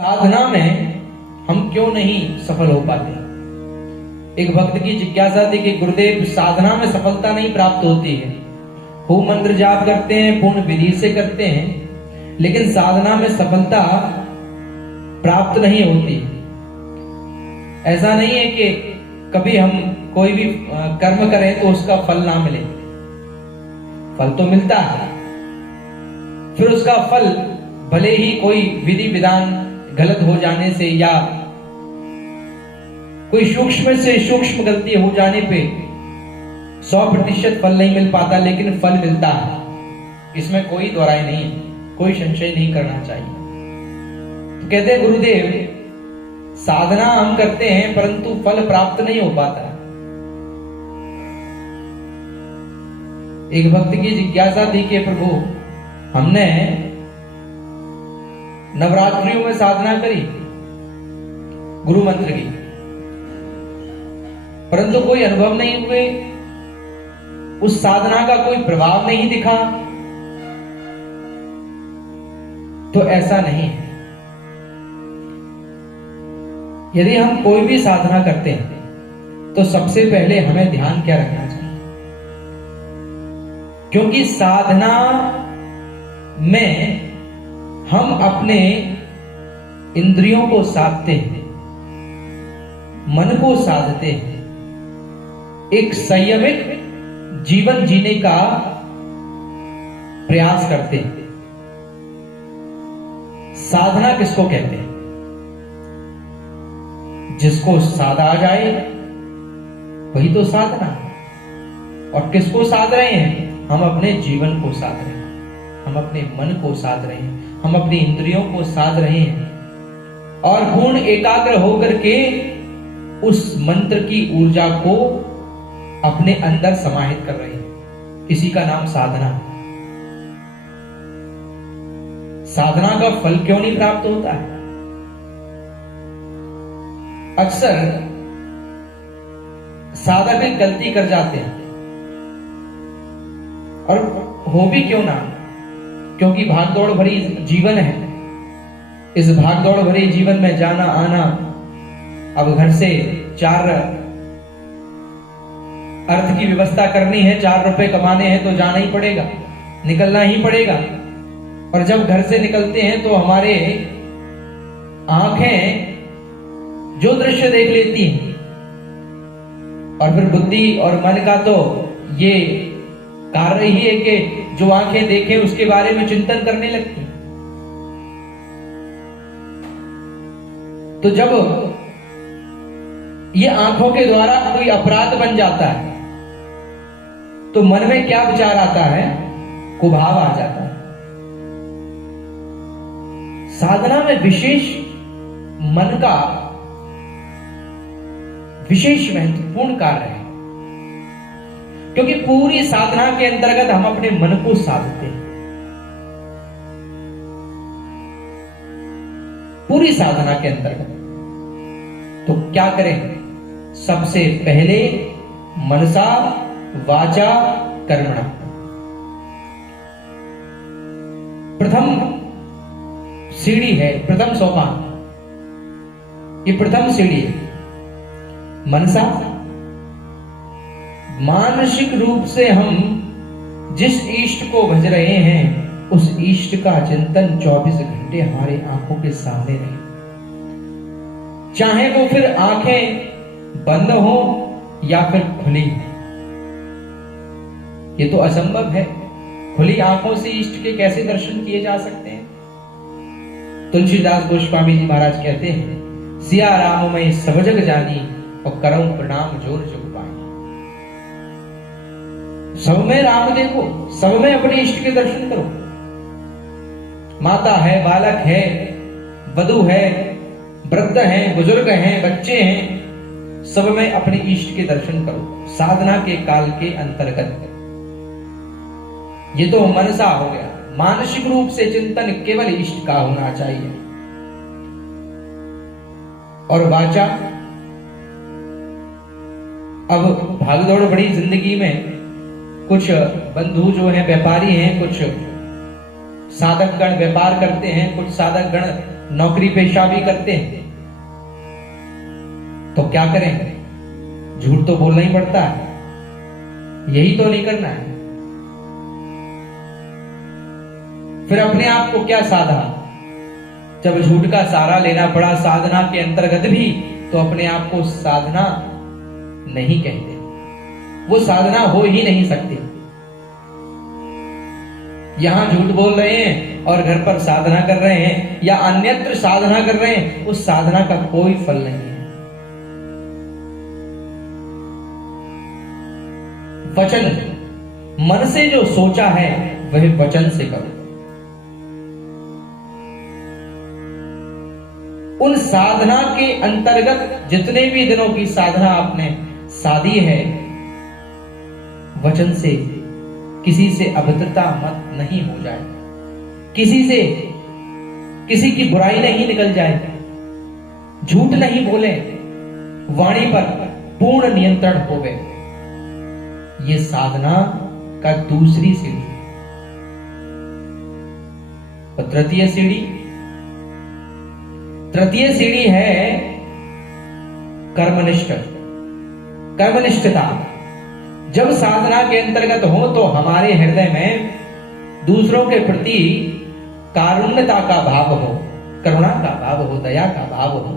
साधना में हम क्यों नहीं सफल हो पाते। एक भक्त की जिज्ञासा थी कि गुरुदेव, साधना में सफलता नहीं प्राप्त होती है। खूब मंत्र जाप करते हैं, पूर्ण विधि से करते हैं, लेकिन साधना में सफलता प्राप्त नहीं होती। ऐसा नहीं है कि कभी हम कोई भी कर्म करें तो उसका फल ना मिले। फल तो मिलता है, फिर उसका फल भले ही कोई विधि विधान गलत हो जाने से या कोई सूक्ष्म से सूक्ष्म गलती हो जाने पे 100% फल नहीं मिल पाता, लेकिन फल मिलता है। इसमें कोई दोहराई नहीं, कोई संशय नहीं करना चाहिए। तो कहते हैं गुरुदेव, साधना हम करते हैं परंतु फल प्राप्त नहीं हो पाता। एक भक्त की जिज्ञासा थी कि प्रभु, हमने नवरात्रियों में साधना करी गुरु मंत्र की, परंतु कोई अनुभव नहीं हुए, उस साधना का कोई प्रभाव नहीं दिखा। तो ऐसा नहीं है। यदि हम कोई भी साधना करते हैं तो सबसे पहले हमें ध्यान क्या रखना चाहिए, क्योंकि साधना में हम अपने इंद्रियों को साधते हैं, मन को साधते हैं, एक संयमित जीवन जीने का प्रयास करते हैं। साधना किसको कहते हैं? जिसको साधा जाए वही तो साधना। और किसको साध रहे हैं? हम अपने जीवन को साध रहे हैं, हम अपने मन को साध रहे हैं, हम अपनी इंद्रियों को साध रहे हैं और पूर्ण एकाग्र होकर के उस मंत्र की ऊर्जा को अपने अंदर समाहित कर रहे हैं। इसी का नाम साधना। साधना का फल क्यों नहीं प्राप्त होता है? अक्सर साधक एक गलती कर जाते हैं, और हो भी क्यों ना, क्योंकि भागदौड़ भरी जीवन है। इस भागदौड़ भरी जीवन में जाना आना, अब घर से 4 अर्थ की व्यवस्था करनी है, 4 रुपए कमाने हैं तो जाना ही पड़ेगा, निकलना ही पड़ेगा। और जब घर से निकलते हैं तो हमारे आंखें जो दृश्य देख लेती हैं, और फिर बुद्धि और मन का तो ये कार्य ही है कि जो आंखें देखें उसके बारे में चिंतन करने लगती हैं। तो जब ये आंखों के द्वारा कोई अपराध बन जाता है तो मन में क्या विचार आता है? कुभाव आ जाता है। साधना में विशेष मन का विशेष महत्वपूर्ण कार्य है, क्योंकि पूरी साधना के अंतर्गत हम अपने मन को साधते हैं। पूरी साधना के अंतर्गत तो क्या करें? सबसे पहले मनसा वाचा कर्मणा, प्रथम सीढ़ी है, प्रथम सोपान, ये प्रथम सीढ़ी है। मनसा, मानसिक रूप से हम जिस इष्ट को भज रहे हैं उस इष्ट का चिंतन 24 घंटे हमारे आंखों के सामने रहे, चाहे वो फिर आंखें बंद हो या फिर खुली। ये तो असंभव है, खुली आंखों से इष्ट के कैसे दर्शन किए जा सकते हैं? तुलसीदास गोस्वामी जी महाराज कहते हैं, सिया राम मैं सब जग जानी और करऊं प्रणाम जोर जुग पाई। सब में राम देखो, सब में अपने इष्ट के दर्शन करो। माता है, बालक है, वधू है, वृद्ध हैं, बुजुर्ग हैं, बच्चे हैं, सब में अपने इष्ट के दर्शन करो साधना के काल के अंतर्गत। ये तो मनसा हो गया, मानसिक रूप से चिंतन केवल इष्ट का होना चाहिए। और वाचा, अब भागदौड़ बड़ी जिंदगी में कुछ बंधु जो हैं व्यापारी हैं, कुछ साधक गण व्यापार करते हैं, कुछ साधक गण नौकरी पेशा भी करते हैं, तो क्या करें? झूठ तो बोलना ही पड़ता है, यही तो नहीं करना है। फिर अपने आप को क्या साधा? जब झूठ का सहारा लेना पड़ा साधना के अंतर्गत भी, तो अपने आप को साधना नहीं कहते, वो साधना हो ही नहीं सकती। यहां झूठ बोल रहे हैं और घर पर साधना कर रहे हैं या अन्यत्र साधना कर रहे हैं, उस साधना का कोई फल नहीं है। वचन, मन से जो सोचा है वह वचन से करो। उन साधना के अंतर्गत जितने भी दिनों की साधना आपने साधी है, वचन से किसी से अभद्रता मत नहीं हो जाए, किसी से किसी की बुराई नहीं निकल जाए, झूठ नहीं बोले, वाणी पर पूर्ण नियंत्रण होवे। ये साधना का दूसरी सीढ़ी। और तृतीय सीढ़ी है कर्मनिष्ठता। जब साधना के अंतर्गत हो तो हमारे हृदय में दूसरों के प्रति कारुण्यता का भाव हो, करुणा का भाव हो, दया का भाव हो,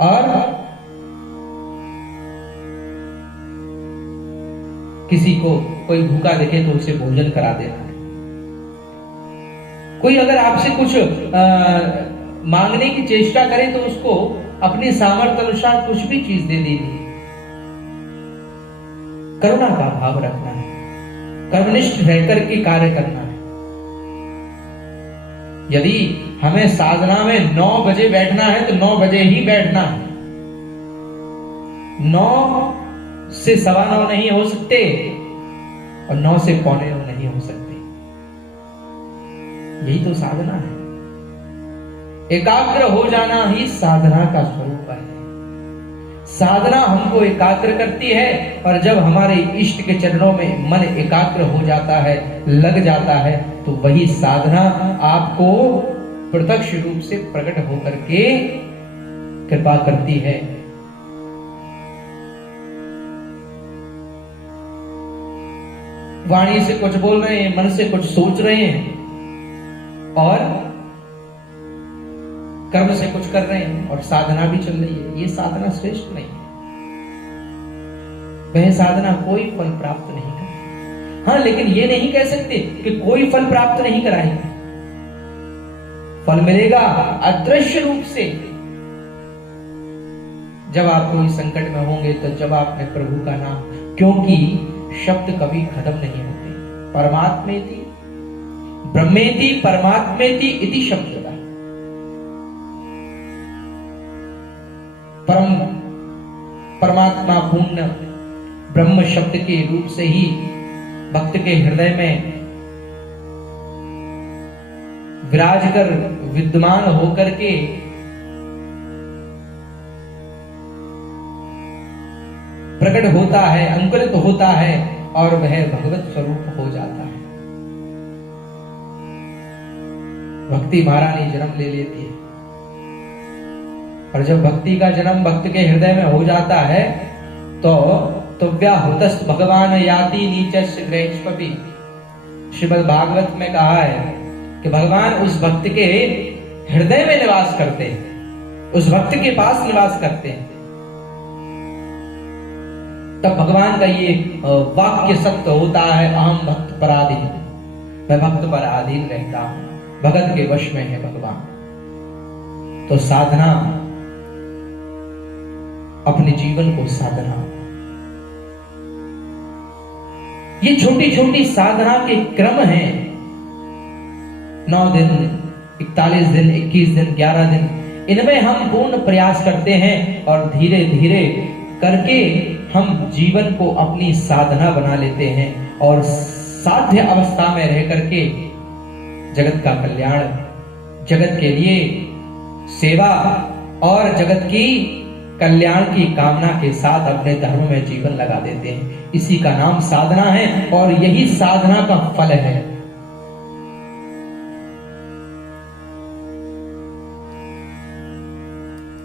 और किसी को कोई भूखा देखे तो उसे भोजन करा देना है। कोई अगर आपसे कुछ मांगने की चेष्टा करे तो उसको अपनी सामर्थ्य अनुसार कुछ भी चीज दे देनी। करुणा का भाव रखना है, कर्मनिष्ठ रहकर के कार्य करना है। यदि हमें साधना में 9 बजे बैठना है तो 9 बजे ही बैठना है। 9 से 9:15 नहीं हो सकते और 9 से 9:45 नहीं हो सकते। यही तो साधना है। एकाग्र हो जाना ही साधना का स्वरूप है। साधना हमको एकाग्र करती है, और जब हमारे इष्ट के चरणों में मन एकाग्र हो जाता है, लग जाता है, तो वही साधना आपको प्रत्यक्ष रूप से प्रकट होकर के कृपा करती है। वाणी से कुछ बोल रहे हैं, मन से कुछ सोच रहे हैं और कर्म से कुछ कर रहे हैं और साधना भी चल रही है, ये साधना श्रेष्ठ नहीं है। वह साधना कोई फल प्राप्त नहीं करेगी। हाँ, लेकिन ये नहीं कह सकते कि कोई फल प्राप्त नहीं कराएगी। फल मिलेगा अदृश्य रूप से। जब आप कोई संकट में होंगे तो जब आपने प्रभु का नाम, क्योंकि शब्द कभी खत्म नहीं होते। परमात्मेति ब्रह्मेति परमात्मेति इति शब्द है। परमात्मा पूर्ण ब्रह्म शब्द के रूप से ही भक्त के हृदय में विराज कर विद्यमान होकर के प्रकट होता है, अंकुरित होता है और वह भगवत स्वरूप हो जाता है। भक्ति महारानी जन्म ले लेती है, और जब भक्ति का जन्म भक्त के हृदय में हो जाता है तो व्याहुतस्त भगवान याति नीचस्य ग्रहेष्वपि। श्रीमद् भागवत में कहा है कि भगवान उस भक्त के हृदय में निवास करते हैं, उस भक्त के पास निवास करते हैं। तब भगवान का ये वाक्य सत्य होता है, अहम भक्त पराधीन, मैं भक्त पर अधीन रहता हूं, भगत के वश में है भगवान। तो साधना, अपने जीवन को साधना, ये छोटी छोटी साधना के क्रम हैं। 9 दिन, 41 दिन, 21 दिन, 11 दिन, इनमें हम पूर्ण प्रयास करते हैं और धीरे धीरे करके हम जीवन को अपनी साधना बना लेते हैं और साध्य अवस्था में रह करके जगत का कल्याण, जगत के लिए सेवा और जगत की कल्याण की कामना के साथ अपने धर्म में जीवन लगा देते हैं। इसी का नाम साधना है और यही साधना का फल है।